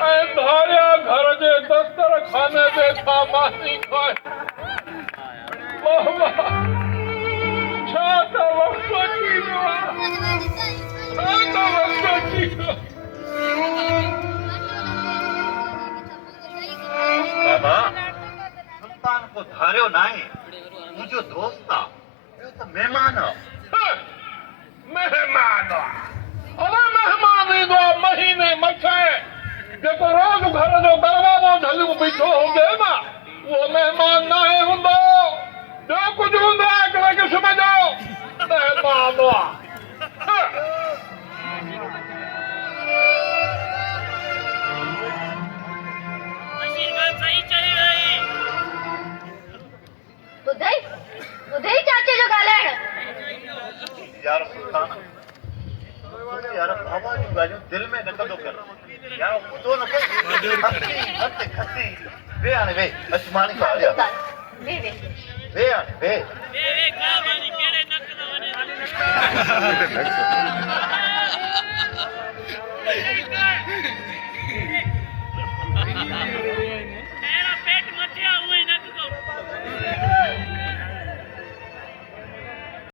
धारिया घर जे दस्तर खाने बैठा मानी खाए बाबा छाता वक्त की छाता वक्त की बाबा सुल्तान को धारियो नाहे मुझो दोस्त था ये तो मेहमान मेहमान अरे मेहमान ईंदो महीने मथे जेको रोज घर जो दरवाजो झलियो बीठो हूंदे न उहो मेहमान न आहे हूंदो ॿियो कुझु हूंदो आहे हिकिड़े क़िस्म जो मेहमान ॿुधई चाचे जो ॻाल्हाइण यार सुल्तान यार बाबा जूं ॻाल्हियूं दिलि में न कंदो कर यार ॿुधो न कर खसी खसी वे हाणे वे अचमानी खा लिया वे वे हाणे वे वे का मानी केड़े नक न वने